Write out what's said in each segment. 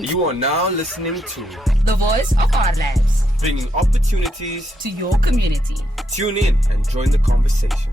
You are now listening to the voice of RLabs, bringing opportunities to your community. Tune in and join the conversation.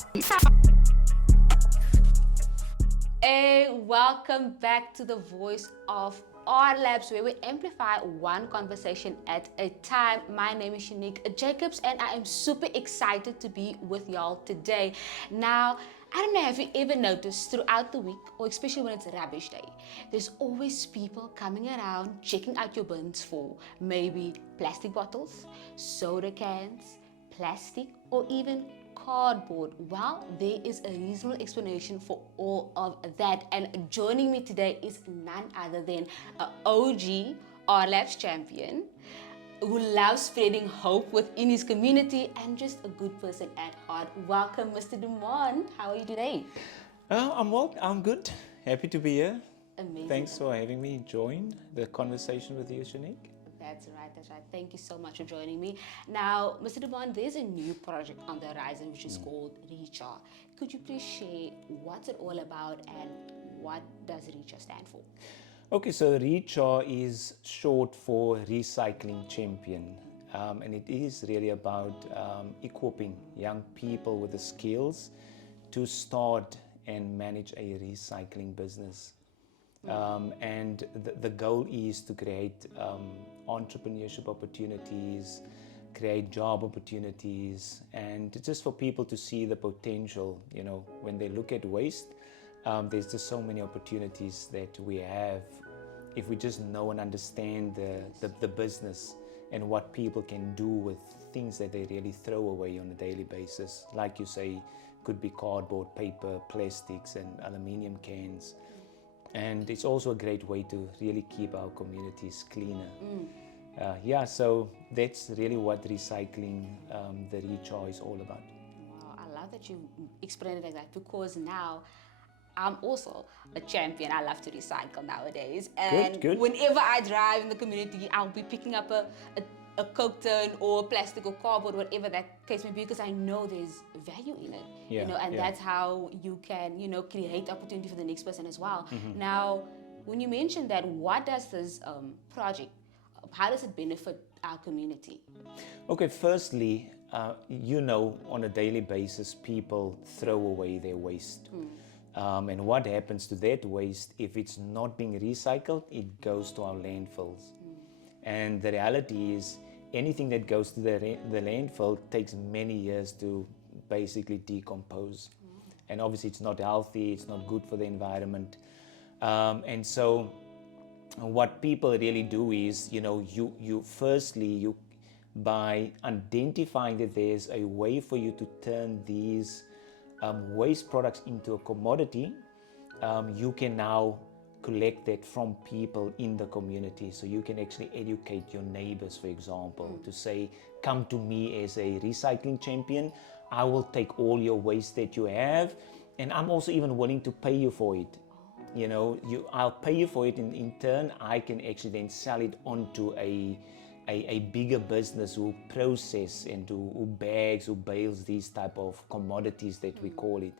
Hey, welcome back to the voice of RLabs, where we amplify one conversation at a time. My name is Shanique Jacobs, and I am super excited to be with y'all today. Now, I don't know, have you ever noticed throughout the week, or especially when it's rubbish day, there's always people coming around checking out your bins for maybe plastic bottles, soda cans, plastic, or even cardboard. Well, there is a reasonable explanation for all of that, and joining me today is none other than an OG RLabs champion who loves spreading hope within his community and just a good person at heart. Welcome, Mr. Mont. How are you today? I'm well. I'm good. Happy to be here. Amazing. Thanks for having me join the conversation with you, Shanique. That's right. Thank you so much for joining me. Now, Mr. Mont, there's a new project on the horizon which is called ReCha. Could you please share what's it all about and what does ReCha stand for? Okay, so ReCha is short for Recycling Champion. And it is really about equipping young people with the skills to start and manage a recycling business. And the goal is to create entrepreneurship opportunities, create job opportunities, and just for people to see the potential. You know, when they look at waste, there's just so many opportunities that we have if we just know and understand the business and what people can do with things that they really throw away on a daily basis. Like you say, could be cardboard, paper, plastics, and aluminium cans. And it's also a great way to really keep our communities cleaner. So that's really what recycling, the ReCha is all about. Wow, I love that you explained it like that, because now I'm also a champion. I love to recycle nowadays. And Good. Whenever I drive in the community, I'll be picking up a Coke tin or plastic or cardboard, whatever that case may be, because I know there's value in it. That's how you can, create opportunity for the next person as well. Mm-hmm. Now, when you mentioned that, what does this project, how does it benefit our community? Okay, firstly, on a daily basis, people throw away their waste. And what happens to that waste, if it's not being recycled, it goes to our landfills. And the reality is, anything that goes to the landfill takes many years to basically decompose. And obviously it's not healthy, it's not good for the environment. And so what people really do is, you by identifying that there's a way for you to turn these waste products into a commodity, you can now collect that from people in the community. So you can actually educate your neighbors, for example, to say, come to me as a recycling champion. I will take all your waste that you have, and I'm also even willing to pay you for it. I'll pay you for it, and in turn, I can actually then sell it onto a bigger business who process and who bags, who bales these type of commodities that we call it.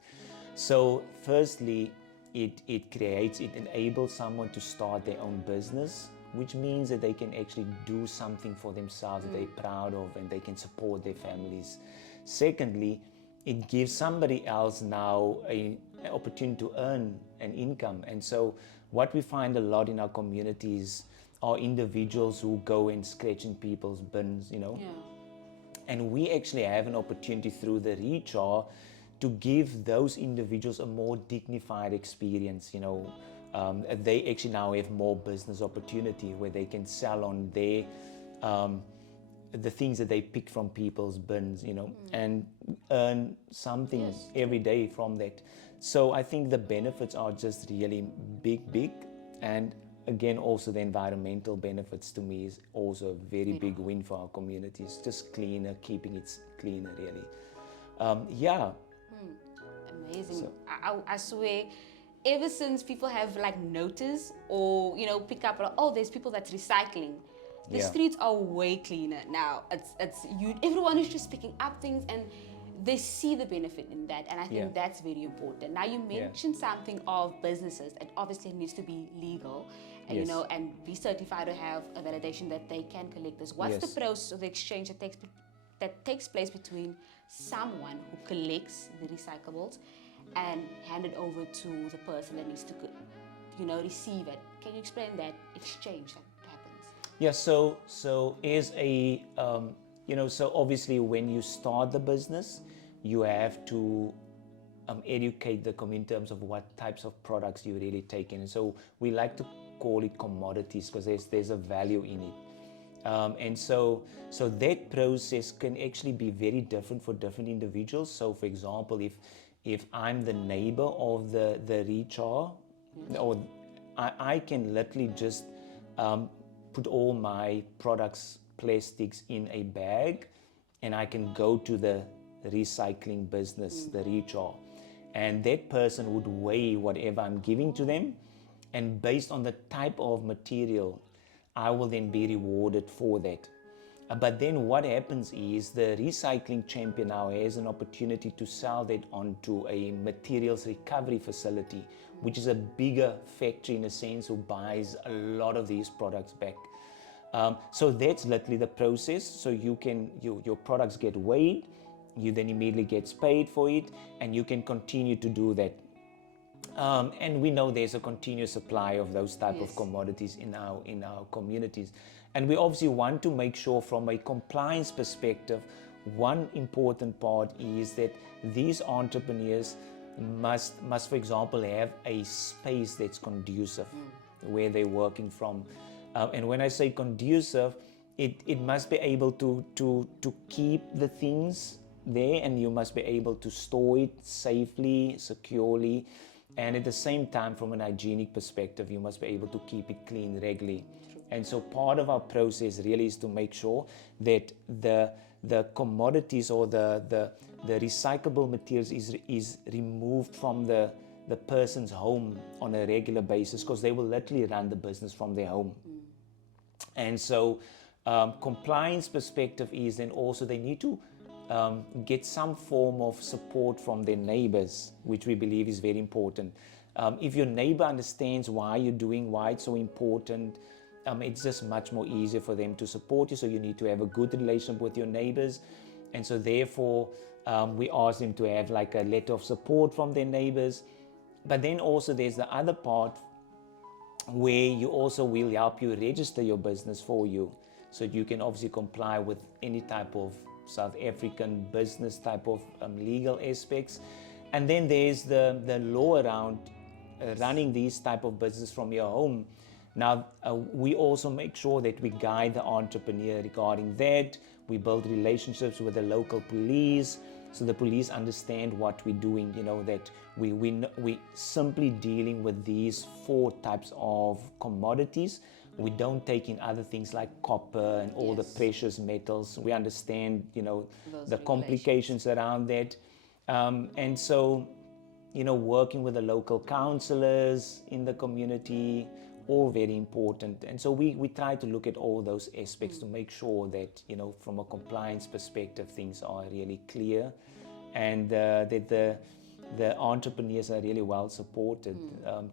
So firstly, it enables someone to start their own business, which means that they can actually do something for themselves that they're proud of, and they can support their families. Secondly, it gives somebody else now an opportunity to earn an income. And so what we find a lot in our communities are individuals who go and scratch in people's bins, And we actually have an opportunity through the ReCha to give those individuals a more dignified experience. They actually now have more business opportunity where they can sell on their the things that they pick from people's bins, and earn something every day from that. So I think the benefits are just really big, and again, also the environmental benefits to me is also a very big win for our communities. Just cleaner, keeping it cleaner, really. Amazing. So, I swear, ever since people have noticed or pick up, there's people that's recycling. The streets are way cleaner now. Everyone is just picking up things, and they see the benefit in that, and I think that's very important. Now you mentioned something of businesses. It obviously needs to be legal, and, Yes. and be certified or have a validation that they can collect this. What's the Yes. process of the exchange that takes place between someone who collects the recyclables and hand it over to the person that needs to, receive it? Can you explain that exchange that happens? Yeah, so as a so obviously when you start the business, you have to educate the community in terms of what types of products you really take in. And so we like to call it commodities because there's a value in it. And so that process can actually be very different for different individuals. So for example, if I'm the neighbor of the ReCha, or I can literally just put all my products, plastics in a bag, and I can go to the recycling business, the ReCha, and that person would weigh whatever I'm giving to them, and based on the type of material, I will then be rewarded for that. But then what happens is the recycling champion now has an opportunity to sell that onto a materials recovery facility, which is a bigger factory in a sense who buys a lot of these products back. So that's literally the process. So your products get weighed, you then immediately gets paid for it, and you can continue to do that. And we know there's a continuous supply of those type of commodities in our communities. And we obviously want to make sure from a compliance perspective, one important part is that these entrepreneurs must for example, have a space that's conducive where they're working from. And when I say conducive, it must be able to keep the things there, and you must be able to store it safely, securely, and at the same time, from an hygienic perspective, you must be able to keep it clean regularly. And so part of our process really is to make sure that the commodities or the recyclable materials is removed from the person's home on a regular basis, because they will literally run the business from their home. And so compliance perspective is then also they need to get some form of support from their neighbors, which we believe is very important. If your neighbor understands why you're doing, why it's so important, it's just much more easier for them to support you. So you need to have a good relationship with your neighbors. And so therefore, we ask them to have like a letter of support from their neighbors. But then also there's the other part where you also will help you register your business for you. So you can obviously comply with any type of South African business type of legal aspects. And then there's the law around running these type of business from your home. Now, we also make sure that we guide the entrepreneur regarding that. We build relationships with the local police, so the police understand what we're doing, that we simply dealing with these 4 types of commodities. We don't take in other things like copper and all the precious metals. We understand, the complications around that. And so, working with the local councillors in the community, all very important. And so we try to look at all those aspects to make sure that, from a compliance perspective, things are really clear, and that the entrepreneurs are really well supported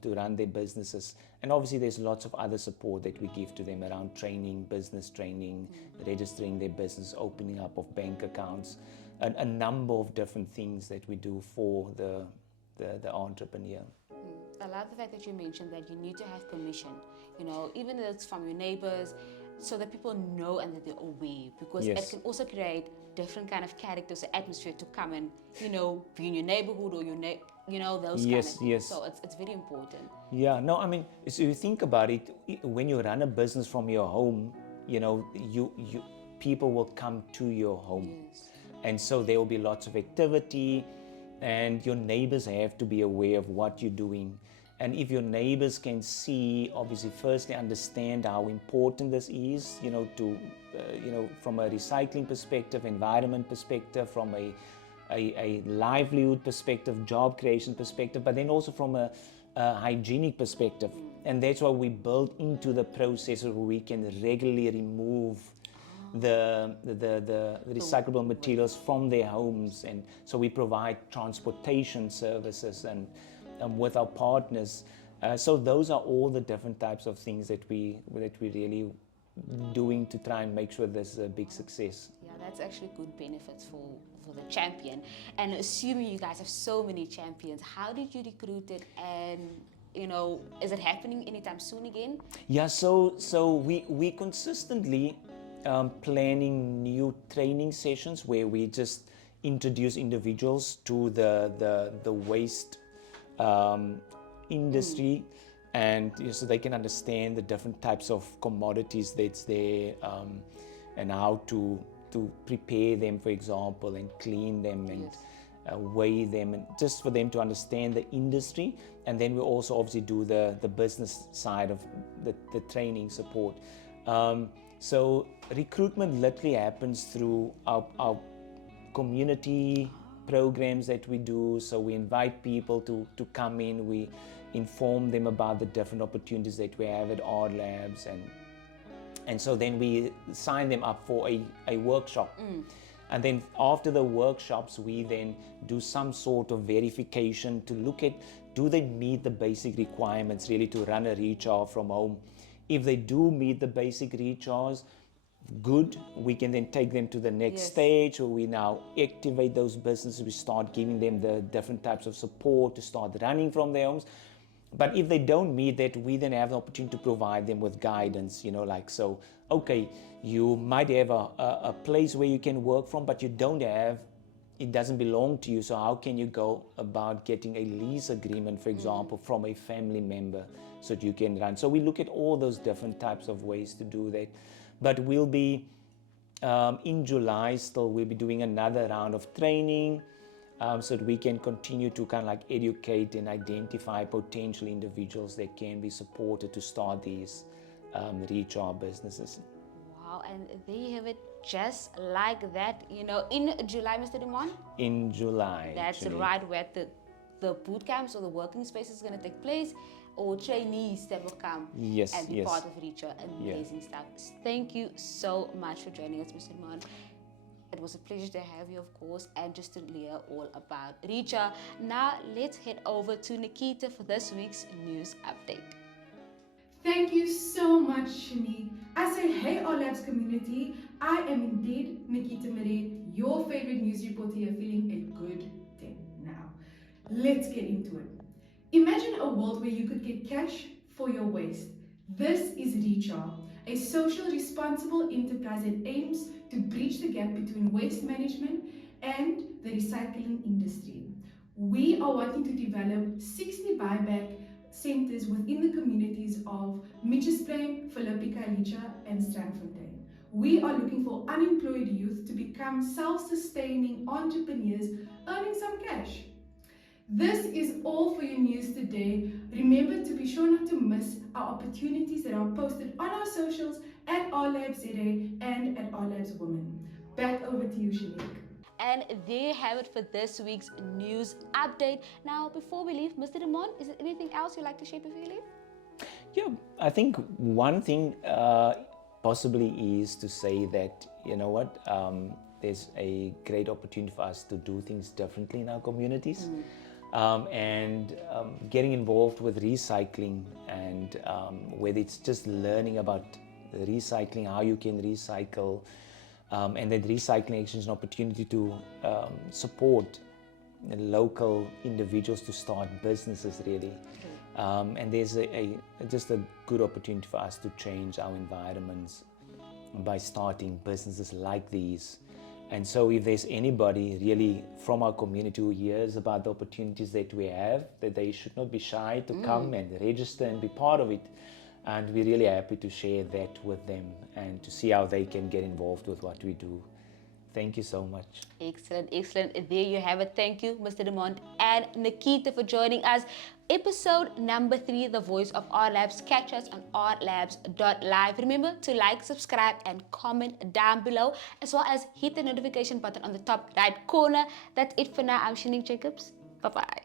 to run their businesses. And obviously there's lots of other support that we give to them around training, business training, registering their business, opening up of bank accounts, a number of different things that we do for the entrepreneur. I love the fact that you mentioned that you need to have permission, even if it's from your neighbors, so that people know and that they're aware, because it can also create different kind of characters or atmosphere to come and, be in your neighborhood or those kind of things. So it's very important. Yeah, no, I mean, so you think about it, when you run a business from your home, people will come to your home. And so there will be lots of activity, and your neighbors have to be aware of what you're doing. And if your neighbors can see, obviously, firstly understand how important this is, from a recycling perspective, environment perspective, from a livelihood perspective, job creation perspective, but then also from a hygienic perspective. And that's why we build into the process where we can regularly remove the recyclable materials from their homes. And so we provide transportation services, and with our partners, So those are all the different types of things that we really doing to try and make sure this is a big success. Yeah, that's actually good benefits for the champion. And assuming you guys have so many champions, how did you recruit it? And is it happening anytime soon again? Yeah, so we consistently planning new training sessions where we just introduce individuals to the waste industry, and so they can understand the different types of commodities that's there, and how to prepare them, for example, and clean them and weigh them, and just for them to understand the industry. And then we also obviously do the business side of the training support. So recruitment literally happens through our community programs that we do. So we invite people to come in, we inform them about the different opportunities that we have at RLabs, and so then we sign them up for a workshop. And then after the workshops, we then do some sort of verification to look at, do they meet the basic requirements really to run a ReCha from home? If they do meet the basic ReChas, good, we can then take them to the next stage, where we now activate those businesses. We start giving them the different types of support to start running from their homes. But if they don't meet that, we then have the opportunity to provide them with guidance, so, okay, you might have a place where you can work from, but you don't have, it doesn't belong to you. So how can you go about getting a lease agreement, for example, from a family member so that you can run? So we look at all those different types of ways to do that. But we'll be, in July still, we'll be doing another round of training, so that we can continue to kind of like educate and identify potential individuals that can be supported to start these ReCha businesses. Wow, and there you have it, just like that, in July, Mr. Dumont? In July. That's actually. right, where the boot camps or the working space is going to take place, or trainees that will come and be part of ReCha. Amazing stuff. Thank you so much for joining us, Mr. Mont. It was a pleasure to have you, of course, and just to hear all about ReCha. Now, let's head over to Nikita for this week's news update. Thank you so much, Shanique. I say, hey, RLabs community. I am indeed Nikita Mere, your favorite news reporter here, feeling a good day now. Let's get into it. Imagine a world where you could get cash for your waste. This is ReCha, a social responsible enterprise that aims to bridge the gap between waste management and the recycling industry. We are wanting to develop 60 buyback centers within the communities of Mitchellsplein, Philippi, ReCha, and Strandfontein. We are looking for unemployed youth to become self-sustaining entrepreneurs earning some cash. This is all for your news today. Remember to be sure not to miss our opportunities that are posted on our socials at RLabs ZA and at RLabs Women. Back over to you, Shanique. And there you have it for this week's news update. Now, before we leave, Mr. Dumont, is there anything else you'd like to share before you leave? Yeah, I think one thing possibly is to say that, there's a great opportunity for us to do things differently in our communities. And getting involved with recycling, and whether it's just learning about recycling, how you can recycle, and then recycling actually is an opportunity to support local individuals to start businesses really. And there's just a good opportunity for us to change our environments by starting businesses like these. And so if there's anybody really from our community who hears about the opportunities that we have, that they should not be shy to come and register and be part of it. And we're really happy to share that with them and to see how they can get involved with what we do. Thank you so much. Excellent, excellent. There you have it. Thank you, Mr. Dumont and Nikita, for joining us. Episode number 3, The Voice of RLabs. Catch us on rlabs.live. Remember to like, subscribe, and comment down below, as well as hit the notification button on the top right corner. That's it for now. I'm Shanique Jacobs. Bye-bye.